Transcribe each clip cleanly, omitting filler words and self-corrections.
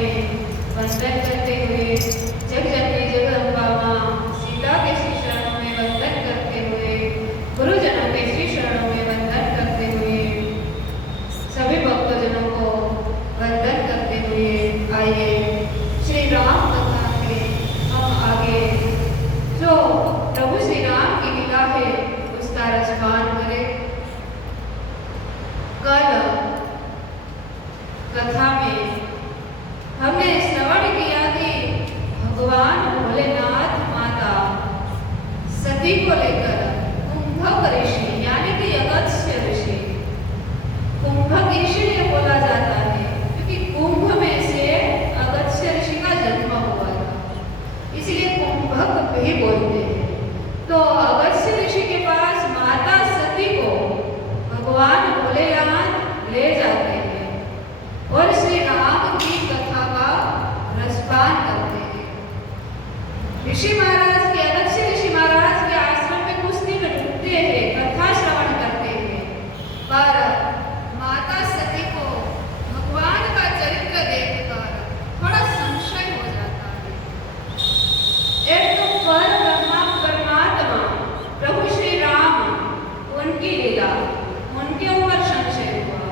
में वंदन करते हुए, जगजननी जगदम्बा माँ सीता के श्री चरणों में वंदन करते हुए, गुरुजनों के श्री चरणों में वंदन करते हुए, सभी भक्तजनों को वंदन करते हुए आइए श्री राम कथा के हम आगे जो प्रभु श्री राम की लीला है उसका रसपान करें। कल कथा में हमने श्रवण किया कि भगवान भोलेनाथ माता सती को लेकर कुंभक ऋषि यानी कि अगस्त्य ऋषि, कुंभक इसलिए बोला जाता है क्योंकि कुंभ में से अगस्त्य ऋषि का जन्म हुआ था, इसलिए कुंभक भी बोलते हैं। तो अगस्त्य ऋषि के पास माता सती को भगवान भोलेनाथ ले जाते हैं और श्री राम की कथा का रसपान करते हैं। ऋषि महाराज के अगस्त्य ऋषि महाराज के आश्रम में कुछ दिन रुकते हैं, कथा श्रवण करते हैं, पर माता सती को भगवान का चरित्र देखकर थोड़ा संशय हो जाता है। एक तो परमात्मा प्रभु श्री राम, उनकी लीला, उनके ऊपर संशय हुआ।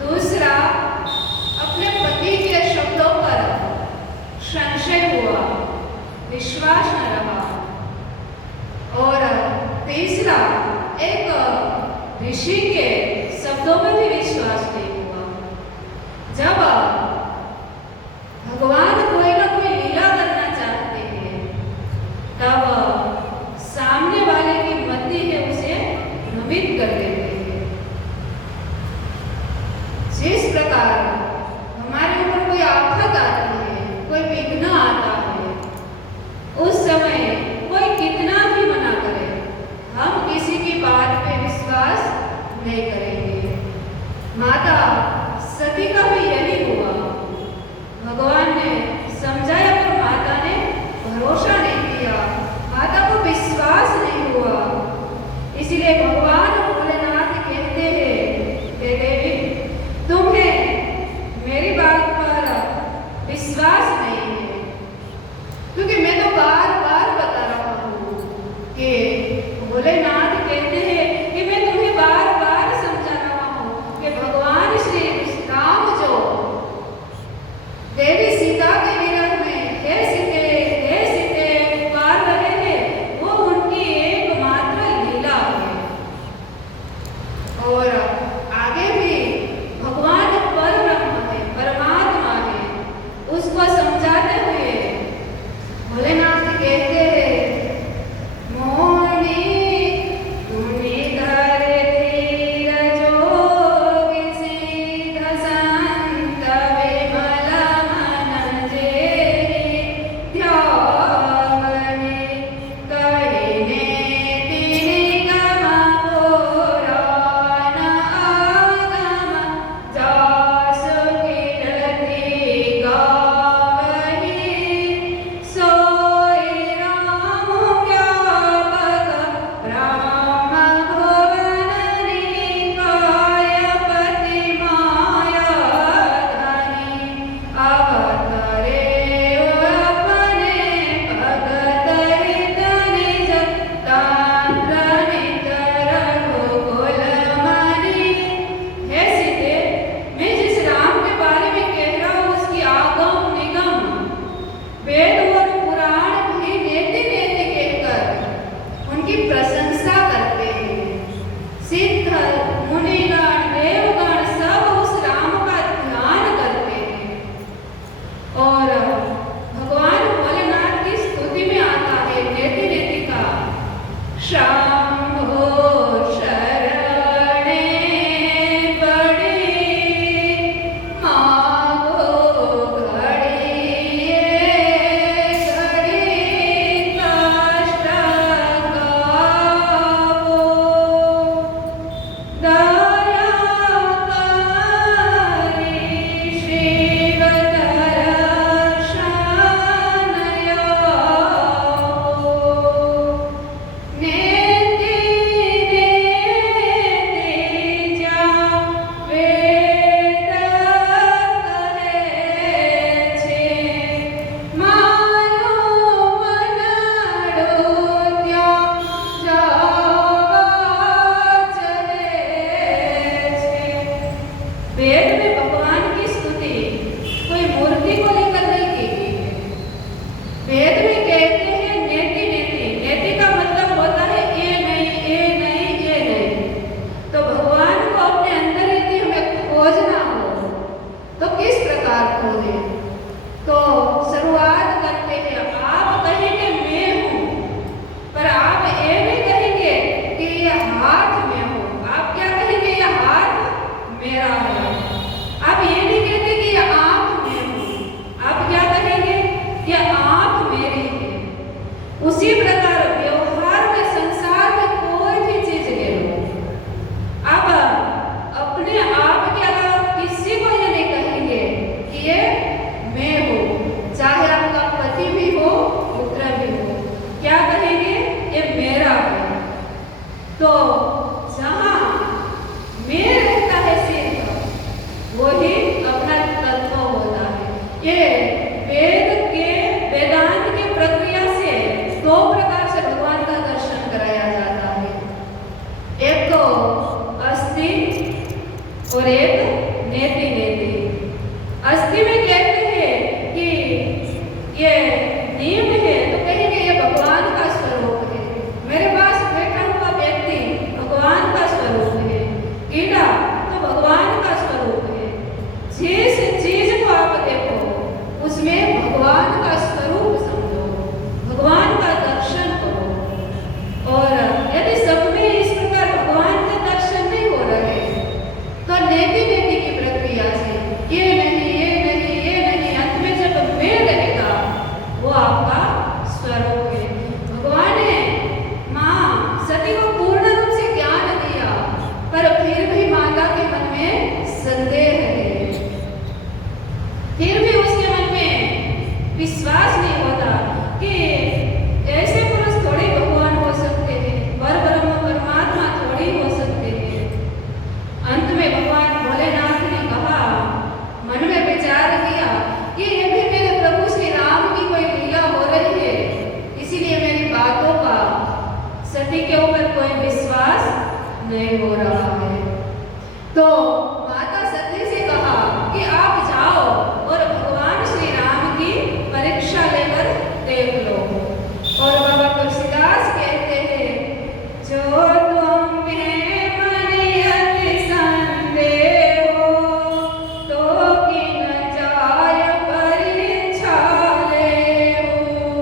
दूसरा, अपने पति के शब्दों पर संशय हुआ, विश्वास न रहा। और तीसरा, एक ऋषि के शब्दों में भी विश्वास नहीं हुआ। जब भगवान कोई ना कोई लीला करना चाहते हैं तब सामने वाले की मति है उसे भ्रमित कर देते हैं। जिस प्रकार हमारे ऊपर कोई आफत आती है, कोई विघ्न आता है, उस समय कोई कितना भी मना करे, हम किसी की बात पे विश्वास नहीं करेंगे। माता सती का भी यही हुआ। द्वार खोले। तो शुरुआत करते हैं, आप कहेंगे मैं हूँ, पर आप ये नहीं कहेंगे कि ये हाथ में हो। आप क्या कहेंगे? ये हाथ मेरा है। आप ये नहीं कहते कि ये आँख में हो। आप क्या कहेंगे? ये आँख मेरी है। उसी प्रकार व्यवहार में, संसार में कोई भी चीज ले लो, आप अपने आप के अलावा किसी को ये नहीं कहेंगे कि ये मैं हूँ। चाहे आपका पति भी हो, पुत्र भी हो, क्या कहेंगे? ये मेरा है। तो जहाँ मैं रहता है सिर्फ, वही अपना तत्व होता है। ये वेदांत की प्रक्रिया से दो प्रकार से भगवान का दर्शन कराया जाता है। एक तो अस्थि और एक नेति नेति। अस्थि में कहते हैं कि ये नीम है, तो कहेंगे ये भगवान का स्वरूप है। मेरे पास बैठा हुआ व्यक्ति भगवान का स्वरूप है। कीड़ा तो भगवान का स्वरूप है। जिस चीज को आप देखो उसमें भगवान का स्वरूप समझो, भगवान का दर्शन करो। और यदि सब में इस प्रकार भगवान के दर्शन नहीं हो रहे, तो नेति नेति की प्रक्रिया से ये नहीं, ये नहीं, ये नहीं, अंत में जब मैं रहेगा, वो आपका स्वरूप है। भगवान ने माँ सती को पूर्ण रूप से ज्ञान दिया, पर फिर भी माता के मन में संदेह है, फिर भी उसके मन में विश्वास नहीं होता कि ऐसे पुरुष थोड़ी भगवान हो सकते हैं, वर ब्रह्म परमात्मा थोड़ी हो सकते हैं। अंत में भगवान भोलेनाथ ने कहा, मन में विचार किया कि ये भी मेरे प्रभु श्री राम की कोई लीला हो रही है, इसीलिए मेरी बातों का सती के ऊपर कोई विश्वास नहीं हो रहा है। तो माता सती से कहा कि आप जाओ और भगवान श्री राम की परीक्षा लेकर देख लो। और बाबा तुलसीदास कहते हैं, जो तुम में मनि अति संदेह हो, तो किन जाय परीक्षा लेहो।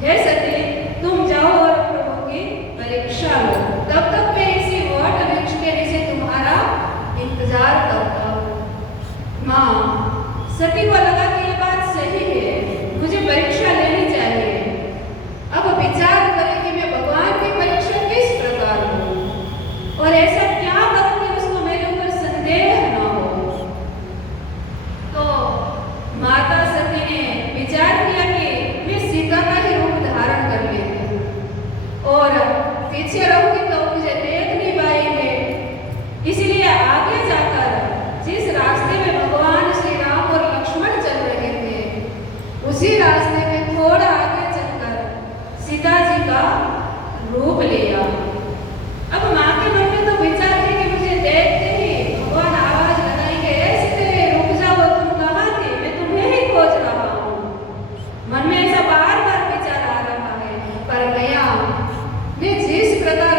हे सती, तुम जाओ और प्रभु की परीक्षा लो, तब तक मैं इसी वट वृक्ष के नीचे तुम्हारा इंतजार करता हूँ। माँ सती को लगा कि ये बात सही है, मुझे परीक्षा लेनी चाहिए। अब विचार करें कि मैं भगवान की परीक्षा किस प्रकार लूं और ऐसा क्या करूं कि उसको मेरे ऊपर संदेह न हो। तो माता सती ने विचार किया कि मैं सीता का ही रूप धारण कर लेती हूँ और पीछे रहूंगी तो मुझे देख नहीं पाएंगे। इसलिए आगे जाकर जिस रास्ते में भगवान श्री राम और लक्ष्मण चल रहे थे, उसी रास्ते में थोड़ा आगे चलकर सीता जी का रूप लिया। अब माँ के मन में तो विचार है कि मुझे देखते ही भगवान आवाज लगाएंगे, ऐसे रुक जाओ, तुम कहाँ थे, मैं तुम्हें ही खोज रहा हूँ। मन में ऐसा बार बार विचार आ रहा है। पर मैया ने जिस प्रकार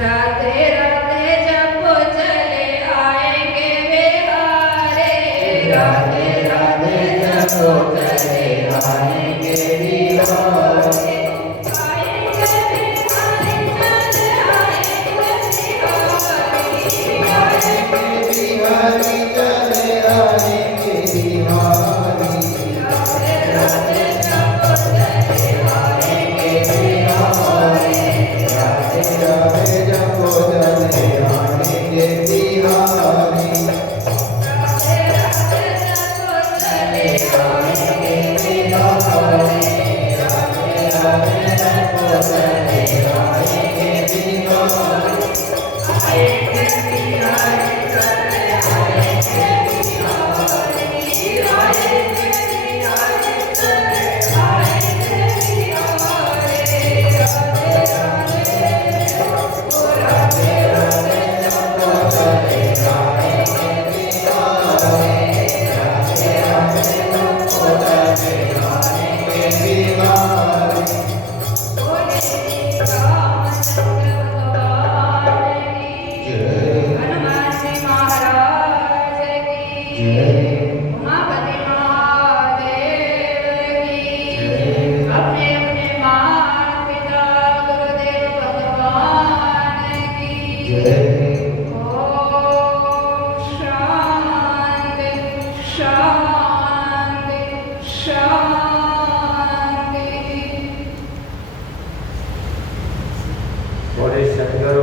राधे राधे जपो चले आएंगे बिहारे। राधे राधे जपो चले आएंगे बिहारे। आएंगे बिहारी चले आएंगे बिहारी। आएंगे बिहारी चले आएंगे बिहारी। राधे राधे जपो चले आएंगे बिहारे। राधे राधे जपो चले आएंगे बिहारी। राधे राधे जपो चले आएंगे बिहारे। राधे राधे जपो चले आएंगे बिहारी। आएंगे बिहारी चले आएंगे बिहारी। आएंगे बिहारी चले आएंगे बिहारी। राधे राधे ओ राधे राधे जपो चले आएंगे बिहारी। राधे राधे जपो चले आएंगे बिहारी। बोले रामचंद्र भगवान की। हनुमान जी महाराज की। उमापति महादेव की। अपने अपने माता पिता गुरुदेव भगवान की। ओम शांति शांति शांति। बोले सदगुरु